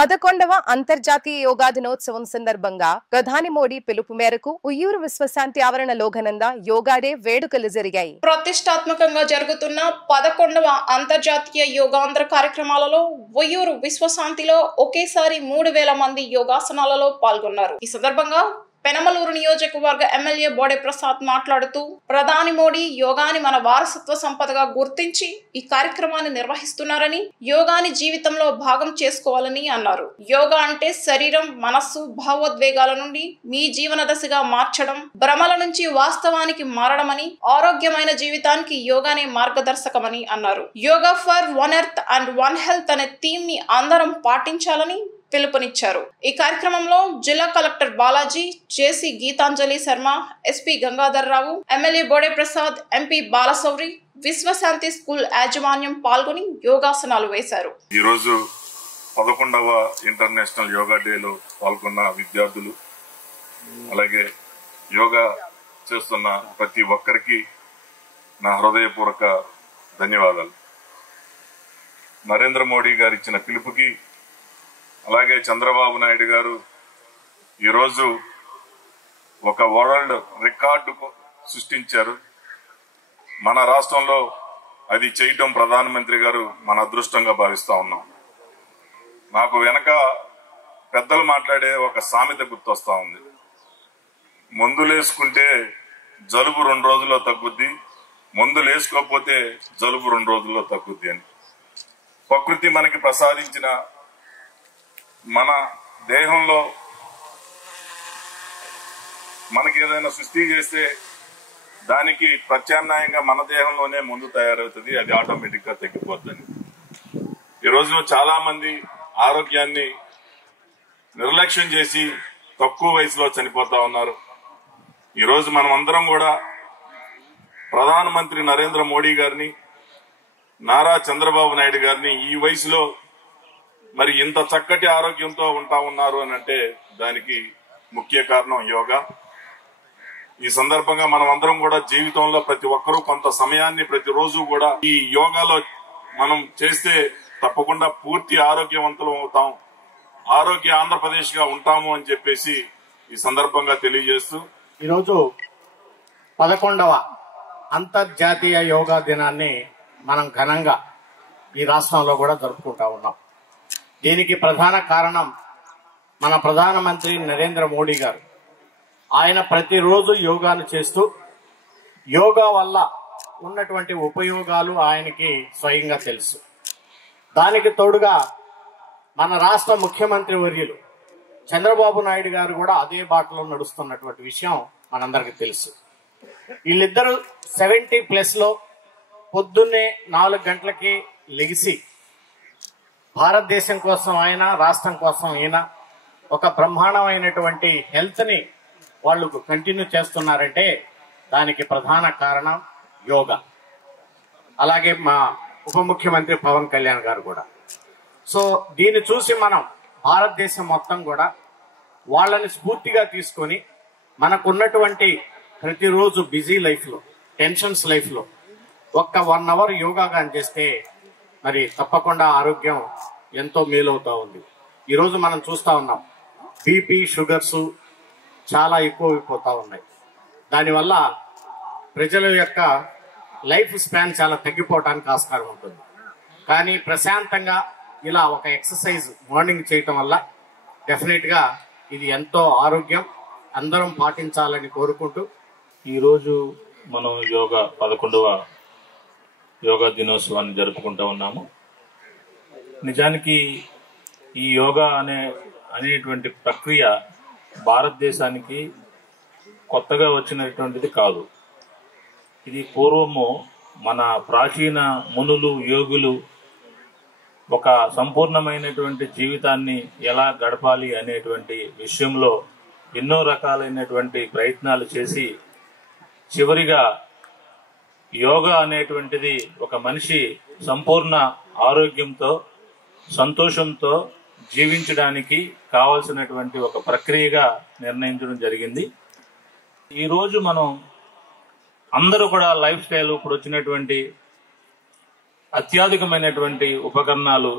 11వ అంతర్జాతీయ యోగా దినోత్సవం సందర్భంగా ప్రధాని మోడీ పిలుపు మేరకు ఉయ్యూరు విశ్వశాంతి ఆవరణలో ఘనంగా యోగా డే వేడుకలు జరిగాయి. ప్రతిష్టాత్మకంగా జరుగుతున్న 11వ అంతర్జాతీయ యోగాంధ్ర కార్యక్రమాలలో ఉయ్యూరు విశ్వశాంతిలో ఒకేసారి 3000 మంది యోగాసనాలలో పాల్గొన్నారు. ఈ సందర్భంగా పెనమలూరు నియోజకవర్గ ఎమ్మెల్యే బోడే ప్రసాద్ మాట్లాడుతూ ప్రధాని మోడీ యోగాని మన వారసత్వ సంపదగా గుర్తించి ఈ కార్యక్రమాన్ని నిర్వహిస్తున్నారని, యోగాని జీవితంలో భాగం చేసుకోవాలని అన్నారు. యోగా అంటే శరీరం, మనస్సు, భావోద్వేగాల నుండి మీ జీవన దశగా మార్చడం, భ్రమల నుంచి వాస్తవానికి మారడమని, ఆరోగ్యమైన జీవితానికి యోగానే మార్గదర్శకమని అన్నారు. Yoga for one earth and one health అనే థీమ్ ని అందరం పాటించాలని పిలుపునిచ్చారు. ఈ కార్యక్రమంలో జిల్లా collector Balaji, JC Geethanjali Sharma, SP Gangadhar Rao, MLA Bode Prasad, MP Balashowry, Vishwashanti school యాజమాన్యం పాల్గొని యోగాసనాలు వేశారు. ఈ రోజు 11వ ఇంటర్నేషనల్ యోగా డేలో పాల్గొన్న విద్యార్థులు, అలాగే యోగా చేస్తున్న ప్రతి ఒక్కరికి నా హృదయపూర్వక ధన్యవాదాలు. నరేంద్ర మోడీ గారు ఇచ్చిన పిలుపుకి, అలాగే చంద్రబాబు నాయుడు గారు ఈరోజు ఒక వరల్డ్ రికార్డు సృష్టించారు. మన రాష్ట్రంలో అది చేయటం ప్రధానమంత్రి గారు మన అదృష్టంగా భావిస్తా ఉన్నాం. నాకు వెనక పెద్దలు మాట్లాడే ఒక సామెత గుర్తొస్తా ఉంది. మందులేసుకుంటే జలుబు 2 రోజుల్లో తగ్గుద్ది, మందులు వేసుకోకపోతే జలుబు 2 రోజుల్లో తగ్గుద్ది అని. ప్రకృతి మనకి ప్రసాదించిన మన దేహంలో మనకి ఏదైనా సృష్టి చేస్తే దానికి ప్రత్యామ్నాయంగా మన దేహంలోనే మందు తయారవుతుంది, అది ఆటోమేటిక్ గా తగ్గిపోతుంది. ఈ రోజున చాలా మంది ఆరోగ్యాన్ని నిర్లక్ష్యం చేసి తక్కువ వయసులో చనిపోతా ఉన్నారు. ఈ రోజు మనం అందరం కూడా ప్రధానమంత్రి నరేంద్ర మోడీ గారిని, నారా చంద్రబాబు నాయుడు గారిని ఈ వయసులో మరి ఇంత చక్కటి ఆరోగ్యంతో ఉంటా ఉన్నారు అని అంటే దానికి ముఖ్య కారణం యోగా. ఈ సందర్భంగా మనం అందరం కూడా జీవితంలో ప్రతి ఒక్కరూ కొంత సమయాన్ని ప్రతిరోజు కూడా ఈ యోగాలో మనం చేస్తే తప్పకుండా పూర్తి ఆరోగ్యవంతులం అవుతాం, ఆరోగ్య ఆంధ్రప్రదేశ్ గా ఉంటాము అని చెప్పేసి ఈ సందర్భంగా తెలియజేస్తూ ఈరోజు 11వ అంతర్జాతీయ యోగా దినాన్ని మనం ఘనంగా ఈ రాష్ట్రంలో కూడా జరుపుకుంటా ఉన్నాం. దీనికి ప్రధాన కారణం మన ప్రధానమంత్రి నరేంద్ర మోడీ గారు. ఆయన ప్రతిరోజు యోగాను చేస్తూ యోగా వల్ల ఉన్నటువంటి ఉపయోగాలు ఆయనకి స్వయంగా తెలుసు. దానికి తోడుగా మన రాష్ట్ర ముఖ్యమంత్రి వర్యులు చంద్రబాబు నాయుడు గారు కూడా అదే బాటలో నడుస్తున్నటువంటి విషయం మనందరికీ తెలుసు. వీళ్ళిద్దరూ 70+ లో పొద్దున్నే 4 గంటలకి లెగిసి భారతదేశం కోసం ఆయన, రాష్ట్రం కోసం ఈయన ఒక బ్రహ్మాండమైనటువంటి హెల్త్ ని వాళ్ళు కంటిన్యూ చేస్తున్నారంటే దానికి ప్రధాన కారణం యోగా. అలాగే మా ఉప ముఖ్యమంత్రి పవన్ కళ్యాణ్ గారు కూడా. సో దీన్ని చూసి మనం భారతదేశం మొత్తం కూడా వాళ్ళని స్ఫూర్తిగా తీసుకొని మనకున్నటువంటి ప్రతిరోజు బిజీ లైఫ్ లో, టెన్షన్స్ లైఫ్ లో ఒక్క 1 అవర్ యోగా కానీ చేస్తే మరి తప్పకుండా ఆరోగ్యం ఎంతో మేలవుతా ఉంది. ఈరోజు మనం చూస్తా ఉన్నాం బీపీ, షుగర్స్ చాలా ఎక్కువైపోతా ఉన్నాయి. దానివల్ల ప్రజల యొక్క లైఫ్ స్పాన్ చాలా తగ్గిపోవడానికి ఆస్కారం ఉంటుంది. కానీ ప్రశాంతంగా ఇలా ఒక ఎక్సర్సైజ్ మార్నింగ్ చేయటం వల్ల డెఫినెట్ గా ఇది ఎంతో ఆరోగ్యం, అందరం పాటించాలని కోరుకుంటూ ఈరోజు మనం 11వ యోగా దినోత్సవాన్ని జరుపుకుంటూ ఉన్నాము. నిజానికి ఈ యోగా అనేటువంటి ప్రక్రియ భారతదేశానికి కొత్తగా వచ్చినటువంటిది కాదు. ఇది పూర్వము మన ప్రాచీన మునులు, యోగులు ఒక సంపూర్ణమైనటువంటి జీవితాన్ని ఎలా గడపాలి అనేటువంటి విషయంలో ఎన్నో రకాలైనటువంటి ప్రయత్నాలు చేసి చివరిగా యోగా అనేటువంటిది ఒక మనిషి సంపూర్ణ ఆరోగ్యంతో, సంతోషంతో జీవించడానికి కావాల్సినటువంటి ఒక ప్రక్రియగా నిర్ణయించడం జరిగింది. ఈరోజు మనం అందరూ కూడా లైఫ్ స్టైల్ ఇప్పుడు వచ్చినటువంటి అత్యాధునికమైనటువంటి ఉపకరణాలు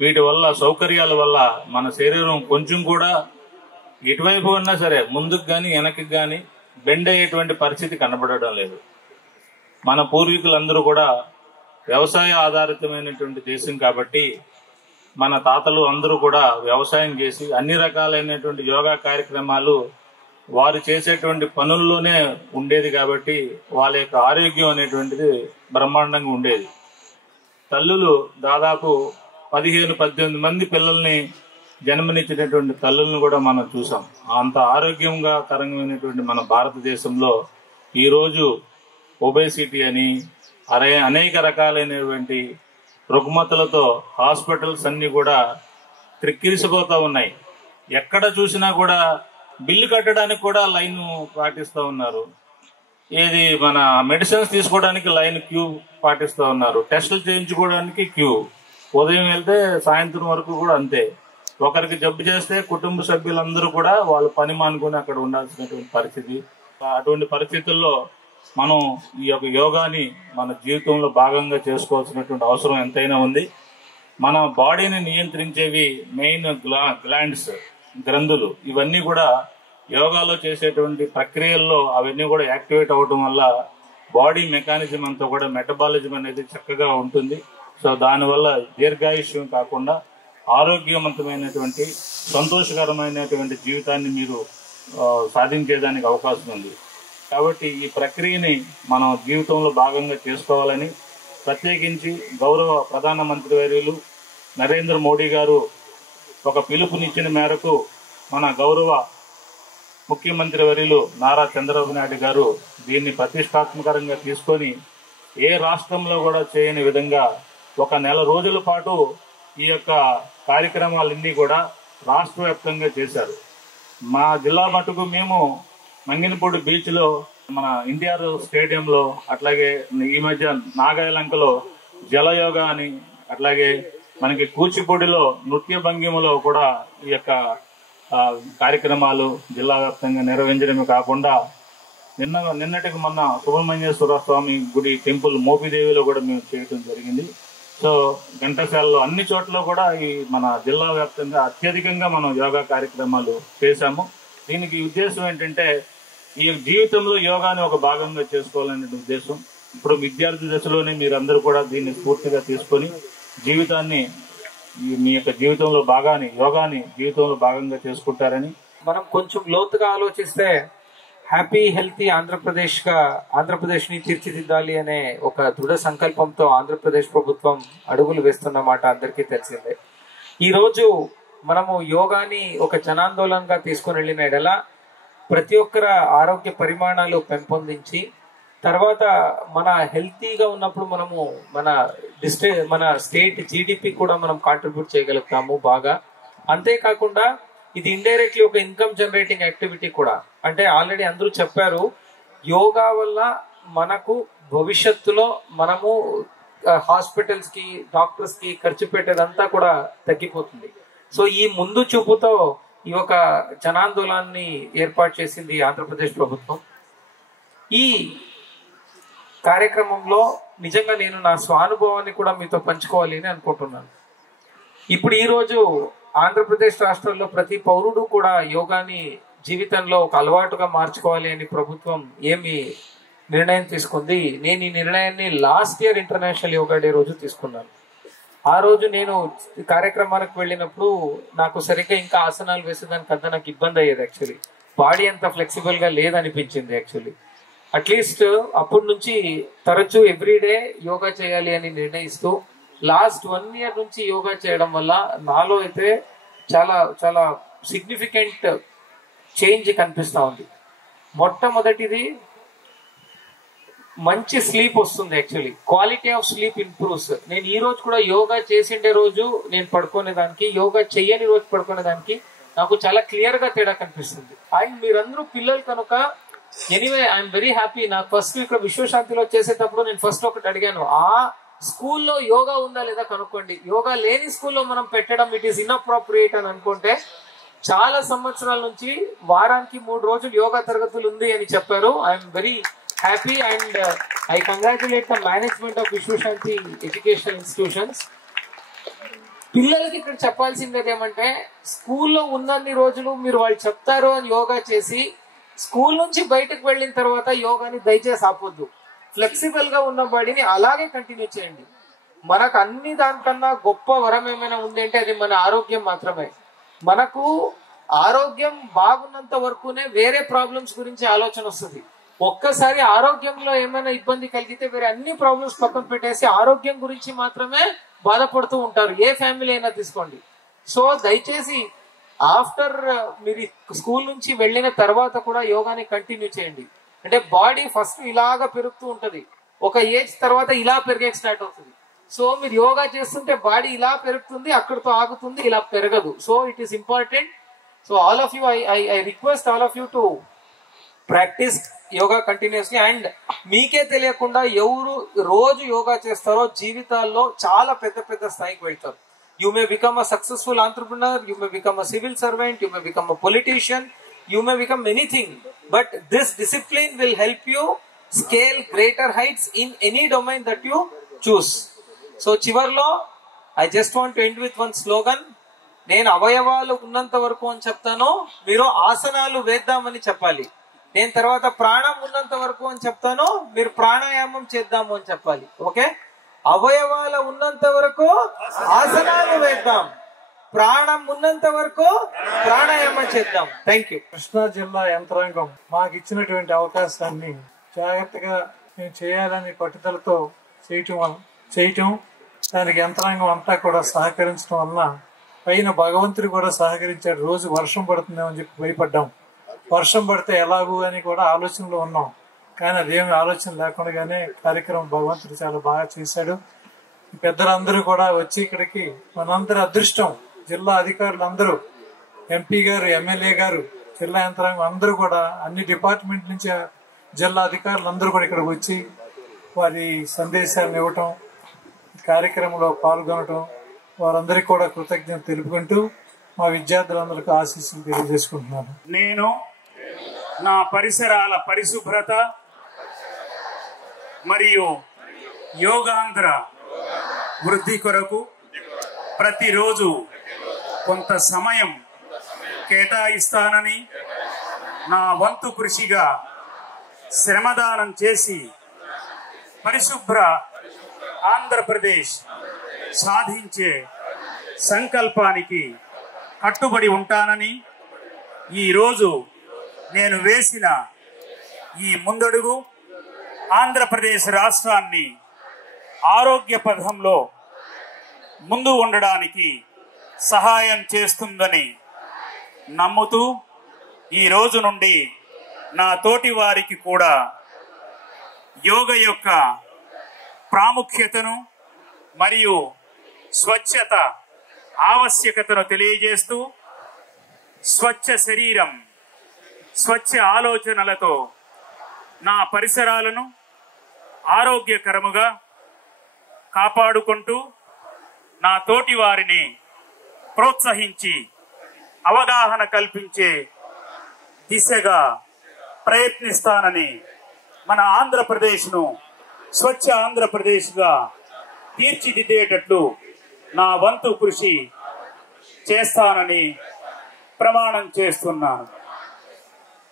వీటి వల్ల సౌకర్యాల వల్ల మన శరీరం కొంచెం కూడా ఎటువైపు ఉన్నా సరే ముందుకు కానీ వెనక్కి కానీ బెండ్ అయ్యేటువంటి పరిస్థితి కనబడడం లేదు. మన పూర్వీకులందరూ కూడా వ్యవసాయ ఆధారితమైనటువంటి దేశం కాబట్టి మన తాతలు అందరూ కూడా వ్యవసాయం చేసి అన్ని రకాలైనటువంటి యోగా కార్యక్రమాలు వారు చేసేటువంటి పనుల్లోనే ఉండేది కాబట్టి వాళ్ళ యొక్క ఆరోగ్యం అనేటువంటిది బ్రహ్మాండంగా ఉండేది. తల్లులు దాదాపు 15-18 మంది పిల్లల్ని జన్మనిచ్చినటువంటి తల్లులను కూడా మనం చూసాం. అంత ఆరోగ్యంగా కరంగమైనటువంటి మన భారతదేశంలో ఈరోజు ఒబేసిటీ అని అనేక రకాలైనటువంటి రుగ్మతలతో హాస్పిటల్స్ అన్ని కూడా క్రిక్కిరిసిపోతా ఉన్నాయి. ఎక్కడ చూసినా కూడా బిల్లు కట్టడానికి కూడా లైన్ పాటిస్తూ ఉన్నారు. ఏది మన మెడిసిన్స్ తీసుకోవడానికి లైన్ క్యూ పాటిస్తూ ఉన్నారు. టెస్టులు చేయించుకోవడానికి క్యూ. ఉదయం వెళ్తే సాయంత్రం వరకు కూడా అంతే. ఒకరికి జబ్బు చేస్తే కుటుంబ సభ్యులందరూ కూడా వాళ్ళు పని మానుకొని అక్కడ ఉండాల్సినటువంటి పరిస్థితి. అటువంటి పరిస్థితుల్లో మనం ఈ యొక్క యోగాని మన జీవితంలో భాగంగా చేసుకోవాల్సినటువంటి అవసరం ఎంతైనా ఉంది. మన బాడీని నియంత్రించేవి మెయిన్ గ్లాండ్స్, గ్రంథులు. ఇవన్నీ కూడా యోగాలో చేసేటువంటి ప్రక్రియల్లో అవన్నీ కూడా యాక్టివేట్ అవ్వడం వల్ల బాడీ మెకానిజం అంతా కూడా మెటబాలిజం అనేది చక్కగా ఉంటుంది. సో దానివల్ల దీర్ఘాయుష్యం కాకుండా ఆరోగ్యవంతమైనటువంటి సంతోషకరమైనటువంటి జీవితాన్ని మీరు సాధించేదానికి అవకాశం ఉంది. కాబట్టి ఈ ప్రక్రియని మనం జీవితంలో భాగంగా చేసుకోవాలని ప్రత్యేకించి గౌరవ ప్రధానమంత్రి వర్యులు నరేంద్ర మోడీ గారు ఒక పిలుపునిచ్చిన మేరకు మన గౌరవ ముఖ్యమంత్రి వర్యులు నారా చంద్రబాబు నాయుడు గారు దీన్ని ప్రతిష్టాత్మకంగా తీసుకొని ఏ రాష్ట్రంలో కూడా చేయని విధంగా 1 నెల రోజుల పాటు ఈ యొక్క కార్యక్రమాలన్నీ కూడా రాష్ట్ర వ్యాప్తంగా చేశారు. మా జిల్లా మటుకు మేము మంగినపూడి బీచ్లో, మన ఎన్టీఆర్ స్టేడియంలో, అట్లాగే ఈ మధ్య నాగాయలంకలో జలయోగా అని, అట్లాగే మనకి కూచిపూడిలో నృత్య భంగిమలో కూడా ఈ యొక్క కార్యక్రమాలు జిల్లా వ్యాప్తంగా నిర్వహించడమే కాకుండా నిన్నటికి మొన్న సుబ్రహ్మణ్యేశ్వర స్వామి గుడి టెంపుల్ మోపిదేవిలో కూడా మేము చేయడం జరిగింది. సో ఘంటసాలలో అన్ని చోట్ల కూడా ఈ మన జిల్లా వ్యాప్తంగా అత్యధికంగా మనం యోగా కార్యక్రమాలు చేశాము. దీనికి ఉద్దేశం ఏంటంటే ఈ జీవితంలో యోగాని ఒక భాగంగా చేసుకోవాలనే ఉద్దేశం. ఇప్పుడు విద్యార్థి దశలోనే మీరందరూ కూడా దీన్ని స్ఫూర్తిగా తీసుకొని జీవితాన్ని మీ యొక్క జీవితంలో యోగాని జీవితంలో భాగంగా చేసుకుంటారని మనం కొంచెం లోతుగా ఆలోచిస్తే హ్యాపీ హెల్తీ ఆంధ్రప్రదేశ్ ని తీర్చిదిద్దాలి అనే ఒక దృఢ సంకల్పంతో ఆంధ్రప్రదేశ్ ప్రభుత్వం అడుగులు వేస్తున్నమాట అందరికీ తెలిసిందే. ఈ రోజు మనము యోగాని ఒక జనాందోళనగా తీసుకుని వెళ్ళిన ఎడల ప్రతి ఒక్కర ఆరోగ్య పరిమాణాలు పెంపొందించి తర్వాత మన హెల్తీగా ఉన్నప్పుడు మనము మన స్టేట్ జీడిపి కూడా మనం కాంట్రిబ్యూట్ చేయగలుగుతాము బాగా. అంతేకాకుండా ఇది ఇండైరెక్ట్లీ ఒక ఇన్కమ్ జనరేటింగ్ యాక్టివిటీ కూడా. అంటే ఆల్రెడీ అందరూ చెప్పారు, యోగా వల్ల మనకు భవిష్యత్తులో మనము హాస్పిటల్స్ కి డాక్టర్స్ కి ఖర్చు పెట్టేదంతా కూడా తగ్గిపోతుంది. సో ఈ ముందు చూపుతో ఈ ఒక జనాందోళనాన్ని ఏర్పాటు చేసింది ఆంధ్రప్రదేశ్ ప్రభుత్వం. ఈ కార్యక్రమంలో నిజంగా నేను నా స్వానుభవాన్ని కూడా మీతో పంచుకోవాలి అని అనుకుంటున్నాను. ఇప్పుడు ఈ రోజు ఆంధ్రప్రదేశ్ రాష్ట్రంలో ప్రతి పౌరుడు కూడా యోగాని జీవితంలో ఒక అలవాటుగా మార్చుకోవాలి అని ప్రభుత్వం ఏమి నిర్ణయం తీసుకుంది. నేను ఈ నిర్ణయాన్ని last year international yoga day రోజు తీసుకున్నాను. ఆ రోజు నేను కార్యక్రమానికి వెళ్ళినప్పుడు నాకు సరిగ్గా ఇంకా ఆసనాలు వేసేదానికి అంతా నాకు ఇబ్బంది అయ్యేది. యాక్చువల్లీ బాడీ అంత ఫ్లెక్సిబుల్ గా లేదనిపించింది. యాక్చువల్లీ అట్లీస్ట్ అప్పటి నుంచి తరచూ ఎవ్రీడే యోగా చేయాలి అని నిర్ణయిస్తూ లాస్ట్ 1 year నుంచి యోగా చేయడం వల్ల నాలో అయితే చాలా చాలా సిగ్నిఫికెంట్ చేంజ్ కనిపిస్తా ఉంది. మొట్టమొదటిది మంచి స్లీప్ వస్తుంది. Actually quality of sleep improves. నేను ఈ రోజు కూడా యోగా చేసిండే రోజు నేను పడుకునేదానికి, యోగా చెయ్యని రోజు పడుకునేదానికి నాకు చాలా క్లియర్ గా తేడా కనిపిస్తుంది. అండ్ మీరందరూ పిల్లలు కనుక ఎనీవే ఐఎమ్ వెరీ హ్యాపీ. నాకు ఫస్ట్ ఇక్కడ విశ్వశాంతిలో చేసేటప్పుడు నేను ఫస్ట్ ఒకటి అడిగాను, ఆ స్కూల్లో యోగా ఉందా లేదా కనుక్కోండి. యోగా లేని స్కూల్లో మనం పెట్టడం ఇట్ ఈస్ ఇన్అప్రోప్రియేట్ అని అనుకుంటే చాలా సంవత్సరాల నుంచి వారానికి 3 రోజులు యోగా తరగతులు ఉంది అని చెప్పారు. I'm very happy and I congratulate the management of Vishwashanti educational institutions పిల్లలకి ఇక్కడ చెప్పాల్సింది ఏమంటే, స్కూల్లో ఉన్నన్ని రోజులు మీరు వాళ్ళు చెప్తారు అని యోగా చేసి స్కూల్ నుంచి బయటకు వెళ్ళిన తర్వాత యోగాని దయచేసి ఆపొద్దు. ఫ్లెక్సిబుల్ గా ఉన్న బాడీని అలాగే కంటిన్యూ చేయండి. మనకు అన్ని దానికన్నా గొప్ప వరం ఏమైనా ఉంది అంటే అది మన ఆరోగ్యం మాత్రమే. మనకు ఆరోగ్యం బాగున్నంత వరకునే వేరే ప్రాబ్లమ్స్ గురించి ఆలోచన వస్తుంది. ఒక్కసారి ఆరోగ్యంలో ఏమైనా ఇబ్బంది కలిగితే వేరే అన్ని ప్రాబ్లమ్స్ పక్కన పెట్టేసి ఆరోగ్యం గురించి మాత్రమే బాధపడుతూ ఉంటారు. ఏ ఫ్యామిలీ అయినా తీసుకోండి. సో దయచేసి ఆఫ్టర్ మీరు స్కూల్ నుంచి వెళ్ళిన తర్వాత కూడా యోగాని కంటిన్యూ చేయండి. అంటే బాడీ ఫస్ట్ ఇలాగా పెరుగుతూ ఉంటది, ఒక ఏజ్ తర్వాత ఇలా పెరిగే స్టార్ట్ అవుతుంది. సో మీరు యోగా చేస్తుంటే బాడీ ఇలా పెరుగుతుంది, అక్కడితో ఆగుతుంది, ఇలా పెరగదు. So it is important. So all of you, I request all of you to practice yoga continuously. And మీకే తెలియకుండా ఎవరు రోజు యోగా చేస్తారో జీవితాల్లో చాలా పెద్ద పెద్ద స్థాయికి వెళ్తారు. You may become a successful entrepreneur, you may become a civil servant, you may become a politician, you may become anything. But this discipline will help you scale greater heights in any domain that you choose. So చివర్లో I just want to end with one slogan. నేను అవయవాలు ఉన్నంత వరకు అని చెప్తాను, మీరు ఆసనాలు వేద్దామని చెప్పాలి. నేను తర్వాత ప్రాణం ఉన్నంత వరకు అని చెప్తాను, మీరు ప్రాణాయామం చేద్దాము అని చెప్పాలి. ఓకే? అవయవాల ఉన్నంత వరకు ఆసనాలు వేద్దాం, ప్రాణం ఉన్నంత వరకు ప్రాణాయామం చేద్దాం. Thank you. కృష్ణా జిల్లా యంత్రాంగం మాకు ఇచ్చినటువంటి అవకాశాన్ని జాగ్రత్తగా మేము చేయాలని పట్టుదలతో చేయటం దానికి యంత్రాంగం అంతా కూడా సహకరించడం వలన పైన భగవంతుడు కూడా సహకరించాడు. రోజు వర్షం పడుతుందేమని చెప్పి భయపడ్డాం. వర్షం పడితే ఎలాగూ అని కూడా ఆలోచనలో ఉన్నాం. కానీ అదేమి ఆలోచన లేకుండానే కార్యక్రమం భగవంతుడు చాలా బాగా చేశాడు. పెద్దలందరూ కూడా వచ్చి ఇక్కడికి మనందరి అదృష్టం. జిల్లా అధికారులందరూ, ఎంపీ గారు, ఎమ్మెల్యే గారు, జిల్లా యంత్రాంగం అందరూ కూడా అన్ని డిపార్ట్మెంట్ నుంచి జిల్లా అధికారులు అందరూ కూడా ఇక్కడికి వచ్చి వారి సందేశాలను ఇవ్వటం, కార్యక్రమంలో పాల్గొనటం, వారందరికీ కూడా కృతజ్ఞత తెలుపుకుంటూ మా విద్యార్థులందరికీ ఆశీస్సులు తెలియజేసుకుంటున్నాను. నేను నా పరిసరాల పరిశుభ్రత మరియు యోగాంధ్ర వృద్ధి కొరకు ప్రతిరోజు కొంత సమయం కేటాయిస్తానని, నా వంతు కృషిగా శ్రమదానం చేసి పరిశుభ్ర ఆంధ్రప్రదేశ్ సాధించే సంకల్పానికి కట్టుబడి ఉంటానని, ఈరోజు నేను వేసిన ఈ ముందడుగు ఆంధ్రప్రదేశ్ రాష్ట్రాన్ని ఆరోగ్య పథంలో ముందు ఉండడానికి సహాయం చేస్తుందని నమ్ముతూ ఈ రోజు నుండి నా తోటి వారికి కూడా యోగ యొక్క ప్రాముఖ్యతను మరియు స్వచ్ఛత ఆవశ్యకతను తెలియజేస్తూ స్వచ్ఛ శరీరం, స్వచ్ఛ ఆలోచనలతో నా పరిసరాలను ఆరోగ్యకరముగా కాపాడుకుంటూ నా తోటి వారిని ప్రోత్సహించి అవగాహన కల్పించే దిశగా ప్రయత్నిస్తానని, మన ఆంధ్రప్రదేశ్ను స్వచ్ఛ ఆంధ్రప్రదేశ్గా తీర్చిదిద్దేటట్లు నా వంతు కృషి చేస్తానని ప్రమాణం చేస్తున్నాను.